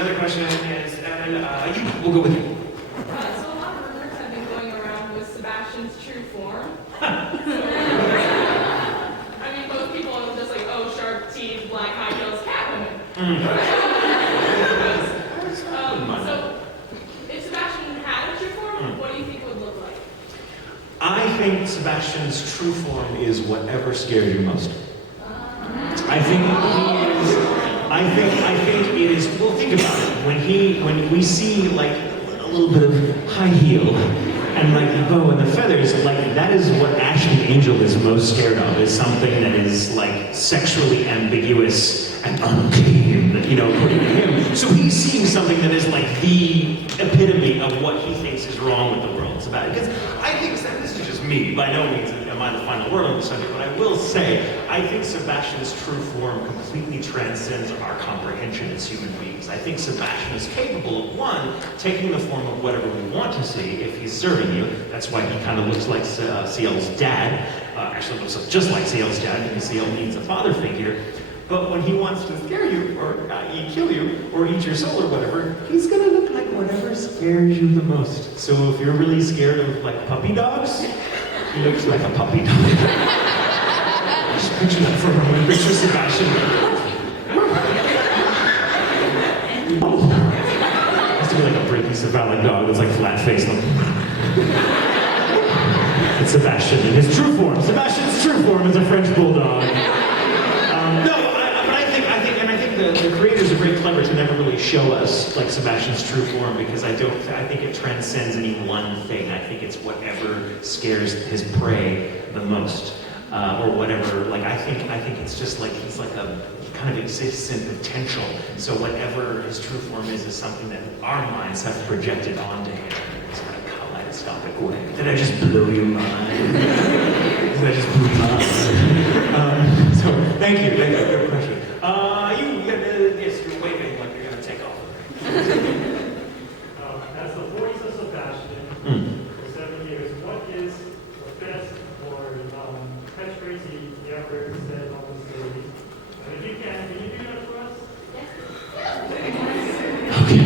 another question is, and we'll go with you. So a lot of rumors have been going around with Sebastian's true form. I mean, most people are just like, oh, sharp teeth, black high heels, Catwoman. So, if Sebastian had a true form, what do you think it would look like? I think Sebastian's true form is whatever scares you most. I think it is. Well, think about it. When we see like a little bit of high heel and like the bow and the feathers, like that is what Ashley Angel is most scared of. Is something that is like sexually ambiguous and unclean, according to him. So he's seeing something that is like the epitome of what he thinks is wrong with the world. It's about it. Because I think this is just me. By no means am I the final word on the subject, but I will say I think Sebastian's true form completely transcends our comprehension as human beings. I think Sebastian is capable of, one, taking the form of whatever we want to see if he's serving you. That's why he kind of looks like CL's dad. Actually looks just like CL's dad because CL needs a father figure. But when he wants to scare you, or kill you, or eat your soul, or whatever, he's gonna look like whatever scares you the most. So if you're really scared of like puppy dogs, he looks like a puppy dog. Just picture that for a moment. Picture Sebastian. Oh. Has to be like a brachycephalic dog that's like flat-faced. It's Sebastian in his true form. Sebastian's true form is a French bulldog. The creators are very clever to never really show us like Sebastian's true form because I think it transcends any one thing. I think it's whatever scares his prey the most, or whatever. Like I think it's just like he kind of exists in potential. So whatever his true form is something that our minds have projected onto him in this kind of kaleidoscopic way. Did I just blow your mind? Did I just blow your mind? So thank you. Good question. Yes, you're waving like you're going to take off. As the voice of Sebastian for 7 years, what is the best or catchphrase he ever said on the stage? And if you can you do that for us? Okay.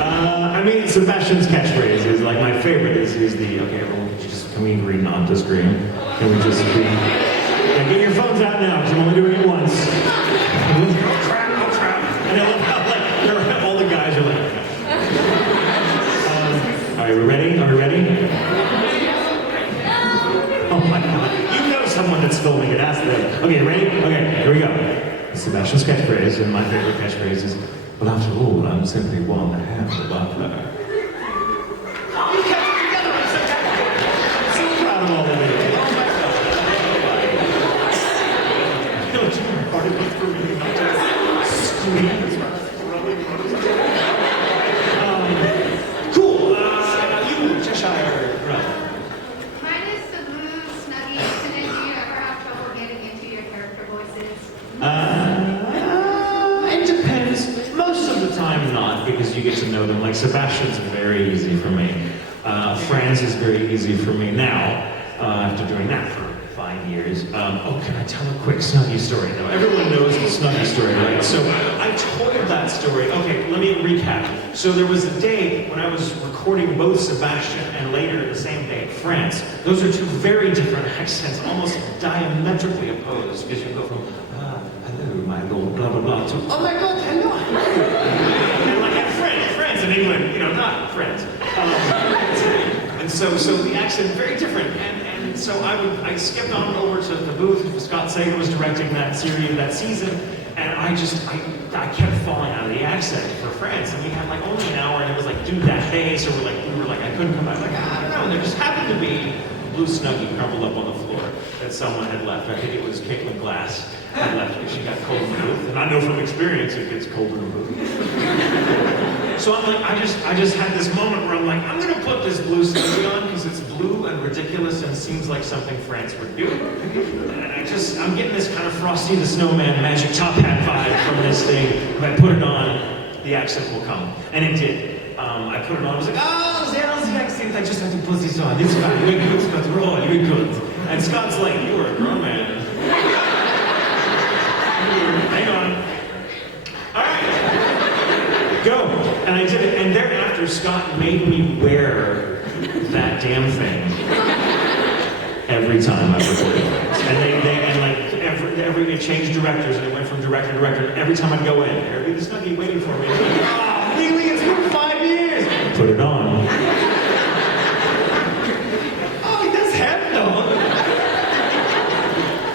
I mean, Sebastian's catchphrase is like my favorite is the, okay, everyone, can we agree not to scream? Can we just agree? Get your phones out now, because I'm only doing it once. Oh crap. And I love how, like, all the guys are like... Are we ready? Oh my God. You know someone that's filming it, ask them. Okay, ready? Okay, here we go. Sebastian's catchphrase, and my favorite catchphrase is, well, after all, I'm simply one half the butler. You kept it together, I'm so proud of all of you. Cool. You, Cheshire brother. Mine is the blue Snuggie Incident. Do you ever have trouble getting into your character voices? It depends. Most of the time, not, because you get to know them. Like Sebastian's very easy for me. Franz is very easy for me now. After doing that for 5 years. Can I tell a quick Snuggie story though? Everyone knows the Snuggie story, right? So I told that story. Okay, let me recap. So there was a day when I was recording both Sebastian and later the same day France. Those are two very different accents, almost diametrically opposed, because you go from, hello, my lord, blah, blah, blah, to, oh my God, hello. And like, France in England, not friends. And so the accent, very different. And so I skipped on over to the booth. Scott Sager was directing that series, that season, and I kept falling out of the accent for France. And we had like only an hour, and it was like due that day, so we were like, I couldn't come back. Like, I don't know. And there just happened to be a blue Snuggie crumpled up on the floor that someone had left. I think it was Caitlin Glass had left because she got cold in the booth. And I know from experience it gets cold in the booth. So I'm like, I just had this moment where I'm like, I'm gonna put this blue Snuggie on because it's blue and ridiculous and seems like something France would do. And I'm getting this kind of Frosty the Snowman magic top hat vibe from this thing. If I put it on, the accent will come. And it did. I put it on, I was like, there's the accent, I just had to put this on. It's fine, you're good, Scott, roll, you're good. And Scott's like, you were a grown man. I did it, and thereafter Scott made me wear that damn thing every time I recorded things. And it changed directors, and it went from director to director. Every time I'd go in, there'd be the Snuggie waiting for me. Oh, really? It's been 5 years. Put it on. Oh, he does have though.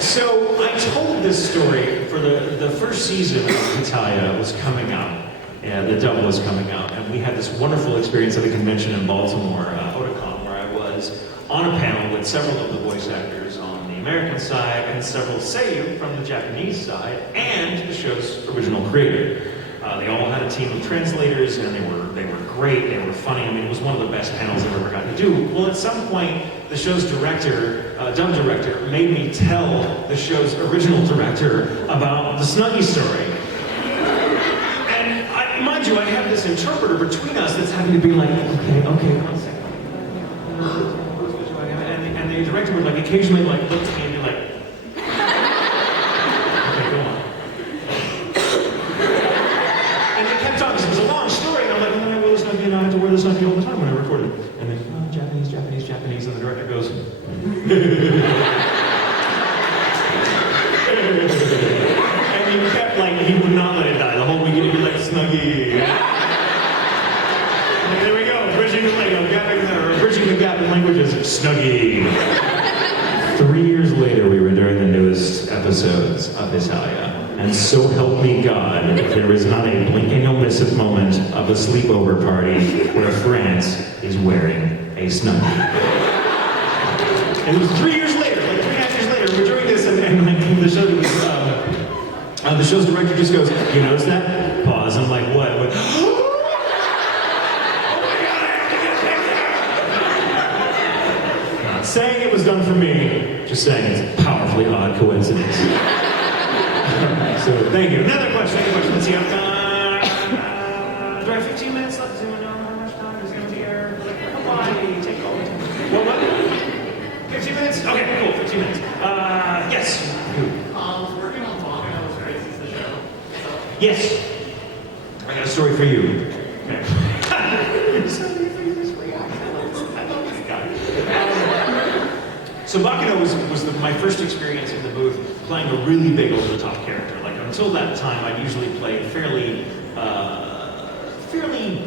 So I told this story for the first season of Hetalia was coming out. And the double was coming out, and we had this wonderful experience at a convention in Baltimore, Otakon, where I was on a panel with several of the voice actors on the American side and several seiyuu from the Japanese side, and the show's original creator. They all had a team of translators, and they were great. They were funny. I mean, it was one of the best panels I've ever gotten to do. Well, at some point, the show's director, dub director, made me tell the show's original director about the Snuggie story. Mind you, I have this interpreter between us that's having to be like, okay, 1 second. And the director would like occasionally like look to me and be like, okay, go on. And they kept talking, because it was a long story, and I'm like, no, I wear this Snuggie, and I have to wear this Snuggie all the time when I record it. And then, Japanese, and the director goes, and he kept like, he would not let it die. The whole weekend he'd be like, Snuggie. And there we go, bridging the gap in languages, Snuggie. 3 years later, we were doing the newest episodes of Hetalia. And so help me God, there is not a blink and you'll miss it moment of a sleepover party where France is wearing a Snuggie. And it was 3 years later, like 3.5 years later, we're doing this, and like, the show's director just goes, you notice that? Pause. I'm like, what? Oh my God, I have to get Not saying it was done for me, just saying it's a powerfully odd coincidence. So, thank you. Another question. Let's see, I've got, do I have 15 minutes left? Does anyone know how much time is going to air? Hawaii, take all the time. What? 15 minutes? Okay, cool, 15 minutes. Yes. Working on Baccano was great since the show. Yes. I got a story for you. Okay. So Baccano was my first experience in the booth playing a really big over-the-top character. Like until that time, I'd usually play fairly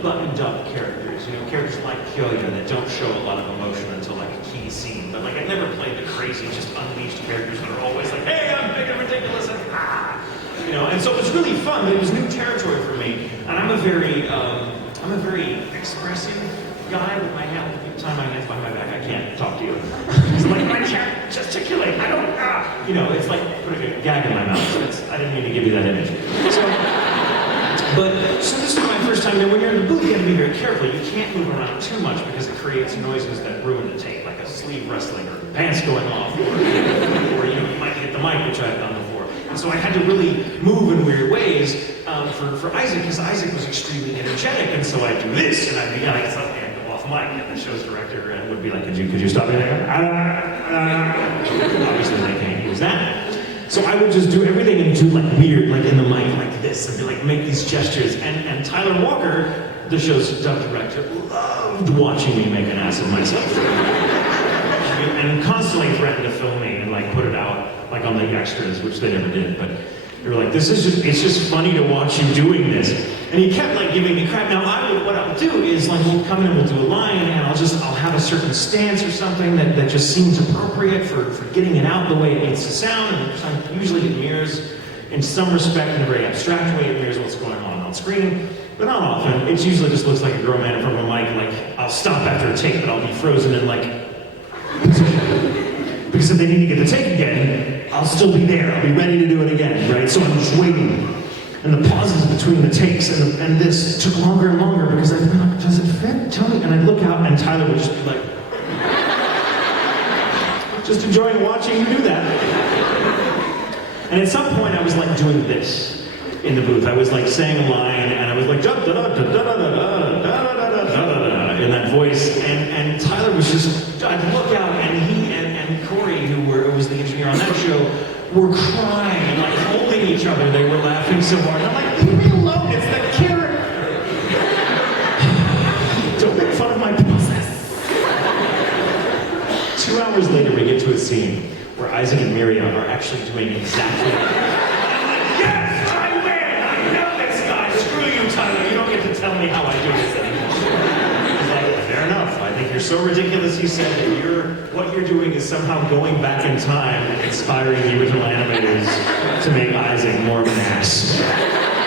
buttoned-up characters. You know, characters like Kyoya that don't show a lot of emotion until like a key scene. But like I never played the crazy, just unleashed characters that are always like, hey, I'm big and ridiculous, and you know. And so it was really fun. But it was new territory for me, and I'm a very expressive guy with my hand. Tie my hands behind my back. I can't talk to you. It's like I can't gesticulate. I don't. You know, it's like putting a gag in my mouth. So I didn't mean to give you that image. So this is my first time. And when you're in the booth, you have to be very careful. You can't move around too much because it creates noises that ruin the tape, like a sleeve rustling or pants going off, or you might hit the mic, which I've done before. And so I had to really move in weird ways for Isaac, because Isaac was extremely energetic, and so I'd do this, and I'd be like, mic, and the show's director would be like, could you stop me there? Obviously they can't use that. So I would just do everything and do like weird, like in the mic, like this, and be like, make these gestures. And Tyler Walker, the show's dub director, loved watching me make an ass of myself. And constantly threatened to film me and like put it out like on the extras, which they never did. But they were like, it's just funny to watch you doing this. And he kept like giving me crap. Now what I'll do is like we'll come in and we'll do a line, and I'll have a certain stance or something that just seems appropriate for getting it out the way it needs to sound. And usually it mirrors, in some respect, in a very abstract way, it mirrors what's going on screen. But not often. It usually just looks like a grown man in front of a mic. Like I'll stop after a take, but I'll be frozen in like because if they need to get the take again, I'll still be there. I'll be ready to do it again, right? So I'm just waiting. And the pauses between the takes and this took longer and longer because I'd be like, does it fit? Tell me. And I'd look out and Tyler would just be like, just enjoying watching you do that. And at some point I was like doing this in the booth. I was like saying a line and I was like, da da da da da da da da da da in that voice. And Tyler was just, I'd look out and he and Corey, who was the engineer on that show, were crying, like holding each other. They were laughing so hard. I'm like, leave me alone, it's the character. hours later, we get to a scene where Isaac and Miriam are actually doing exactly Yes, I win! I know this guy! Screw you, Tyler. You don't get to tell me how I do this anymore. He's like, fair enough. I think you're so ridiculous, he said, that what you're doing is somehow going back in time and inspiring the original animators to make Isaac more of an ass.